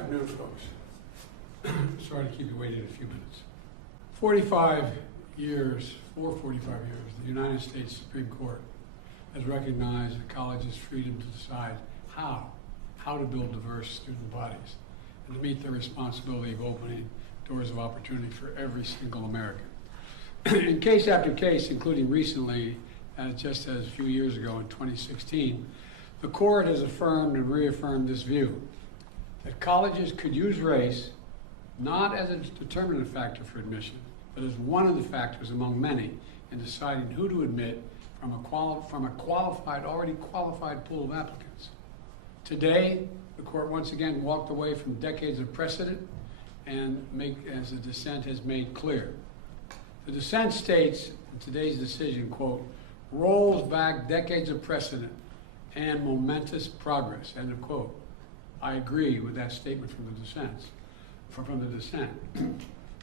afternoon, folks. Sorry to keep you waiting a few minutes. 45 years, the United States Supreme Court has recognized a college's freedom to decide how to build diverse student bodies and to meet their responsibility of opening doors of opportunity for every single American. In case after case, including recently, just as a few years ago in 2016, the court has affirmed and reaffirmed this view that colleges could use race not as a determinative factor for admission, but as one of the factors among many in deciding who to admit from a already qualified pool of applicants. Today, the court once again walked away from decades of precedent and as the dissent has made clear. The dissent states in today's decision, quote, rolls back decades of precedent and momentous progress, end of quote. I agree with that statement from the dissent.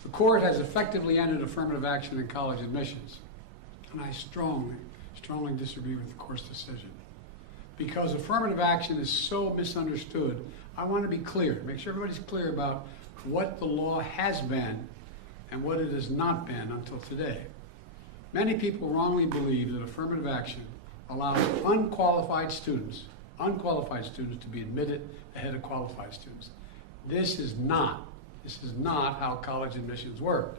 The court has effectively ended affirmative action in college admissions, and I strongly disagree with the court's decision. Because affirmative action is so misunderstood, I want to be clear, make sure everybody's clear about what the law has been and what it has not been until today. Many people wrongly believe that affirmative action allows unqualified students to be admitted ahead of qualified students. This is not how college admissions work.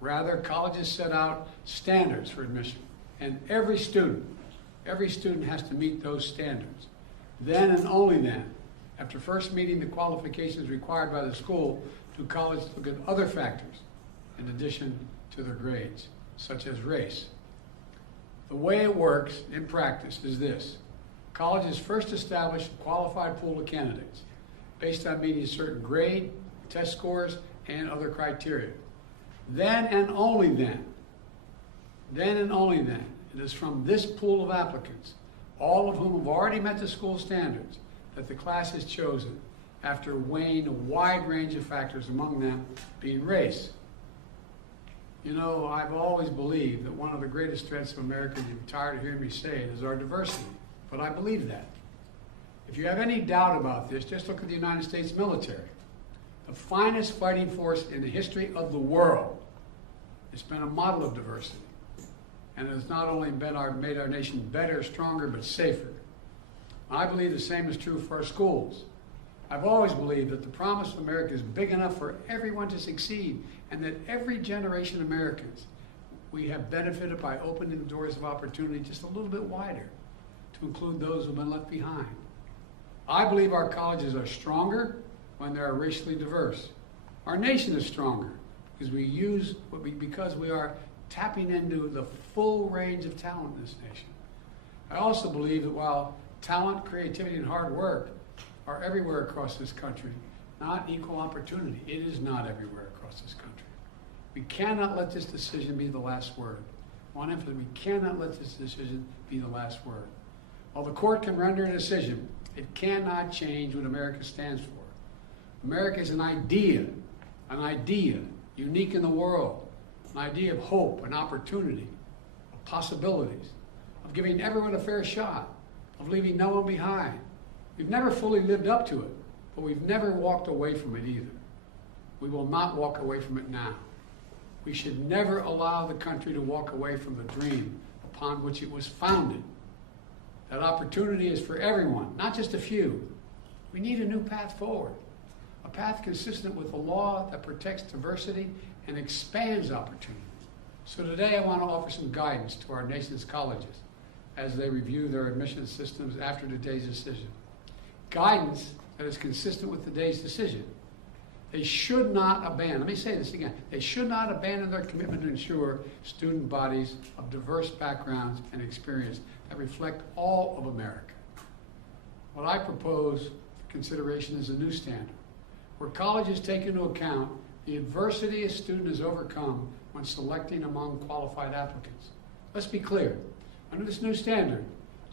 Rather, colleges set out standards for admission, and every student has to meet those standards. Then and only then, after first meeting the qualifications required by the school, do colleges look at other factors in addition to their grades, such as race. The way it works in practice is this. Colleges first establish a qualified pool of candidates based on meeting a certain grade, test scores, and other criteria. Then and only then, it is from this pool of applicants, all of whom have already met the school standards, that the class is chosen after weighing a wide range of factors, among them being race. You know, I've always believed that one of the greatest threats of America, you're tired of hearing me say it, is our diversity. But I believe that. If you have any doubt about this, just look at the United States military. The finest fighting force in the history of the world. It's been a model of diversity. And it has not only made our nation better, stronger, but safer. I believe the same is true for our schools. I've always believed that the promise of America is big enough for everyone to succeed, and that every generation of Americans, we have benefited by opening the doors of opportunity just a little bit wider to include those who have been left behind. I believe our colleges are stronger when they are racially diverse. Our nation is stronger because we are tapping into the full range of talent in this nation. I also believe that while talent, creativity, and hard work are everywhere across this country, not equal opportunity. It is not everywhere across this country. We cannot let this decision be the last word. I want to emphasize, we cannot let this decision be the last word. While the court can render a decision, it cannot change what America stands for. America is an idea unique in the world, an idea of hope and opportunity, of possibilities, of giving everyone a fair shot, of leaving no one behind. We've never fully lived up to it, but we've never walked away from it either. We will not walk away from it now. We should never allow the country to walk away from the dream upon which it was founded. That opportunity is for everyone, not just a few. We need a new path forward, a path consistent with a law that protects diversity and expands opportunity. So today I want to offer some guidance to our nation's colleges as they review their admission systems after today's decision. Guidance that is consistent with today's decision. They should not abandon, let me say this again, they should not abandon their commitment to ensure student bodies of diverse backgrounds and experience that reflect all of America. What I propose for consideration is a new standard, where colleges take into account the adversity a student has overcome when selecting among qualified applicants. Let's be clear, under this new standard,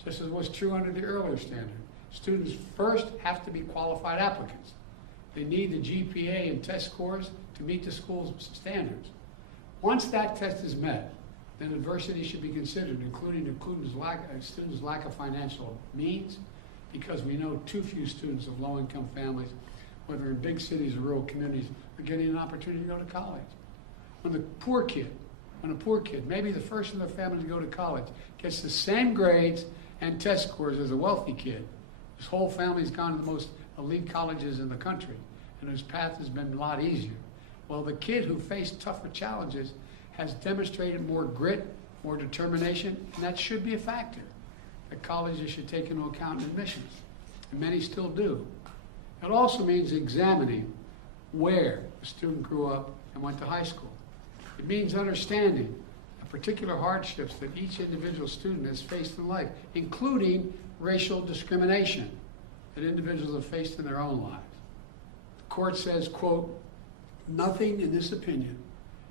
just as was true under the earlier standard, students first have to be qualified applicants. They need the GPA and test scores to meet the school's standards. Once that test is met, then adversity should be considered, including students' lack of financial means, because we know too few students of low-income families whether in big cities or rural communities, are getting an opportunity to go to college. When a poor kid, maybe the first in their family to go to college, gets the same grades and test scores as a wealthy kid, his whole family's gone to the most elite colleges in the country, and whose path has been a lot easier. Well, the kid who faced tougher challenges has demonstrated more grit, more determination, and that should be a factor that colleges should take into account in admissions, and many still do. It also means examining where the student grew up and went to high school. It means understanding the particular hardships that each individual student has faced in life, including racial discrimination that individuals have faced in their own lives. The court says, quote, "Nothing in this opinion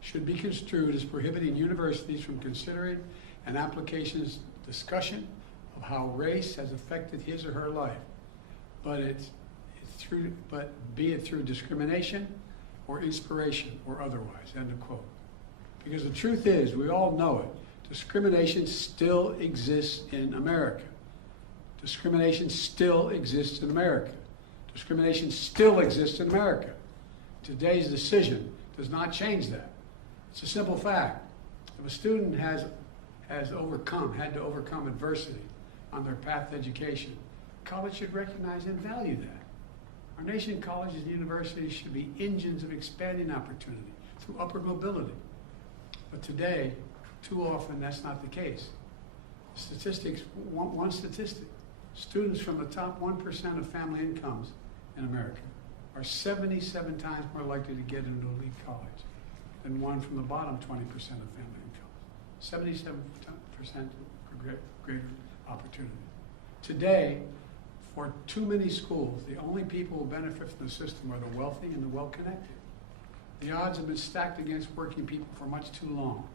should be construed as prohibiting universities from considering an application's discussion of how race has affected his or her life, but be it through discrimination or inspiration or otherwise," end of quote. Because the truth is, we all know it, discrimination still exists in America. Discrimination still exists in America. Discrimination still exists in America. Today's decision does not change that. It's a simple fact. If a student had to overcome adversity on their path to education, college should recognize and value that. Our nation's colleges and universities should be engines of expanding opportunity through upward mobility. But today, too often, that's not the case. Statistics, one statistic, students from the top 1% of family incomes in America are 77 times more likely to get into elite college than one from the bottom 20% of family incomes. 77% greater opportunity. Today, for too many schools, the only people who benefit from the system are the wealthy and the well-connected. The odds have been stacked against working people for much too long.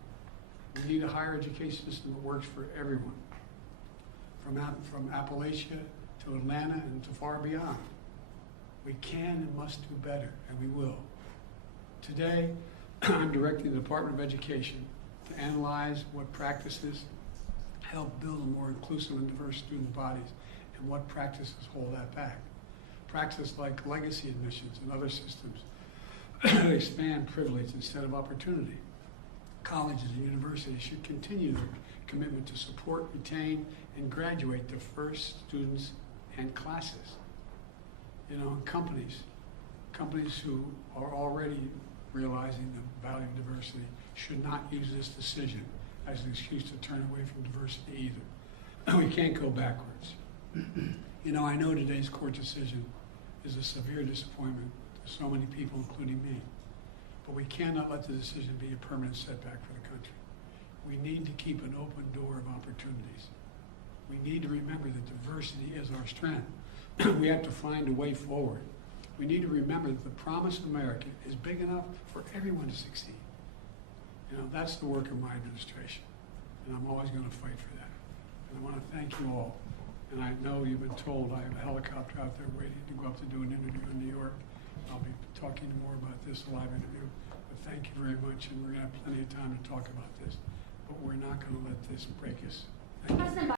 We need a higher education system that works for everyone, from Appalachia to Atlanta and to far beyond. We can and must do better, and we will. Today, I'm directing the Department of Education to analyze what practices help build a more inclusive and diverse student bodies and what practices hold that back. Practices like legacy admissions and other systems expand privilege instead of opportunity. Colleges and universities should continue their commitment to support, retain, and graduate diverse students and classes. You know, companies who are already realizing the value of diversity should not use this decision as an excuse to turn away from diversity either. We can't go backwards. You know, I know today's court decision is a severe disappointment to so many people, including me. But we cannot let the decision be a permanent setback for the country. We need to keep an open door of opportunities. We need to remember that diversity is our strength. We have to find a way forward. We need to remember that the promise of America is big enough for everyone to succeed. You know, that's the work of my administration, and I'm always going to fight for that. And I want to thank you all. And I know you've been told I have a helicopter out there waiting to go up to do an interview in New York. I'll be talking more about this live interview. But thank you very much, and we're going to have plenty of time to talk about this. But we're not going to let this break us. Thank you.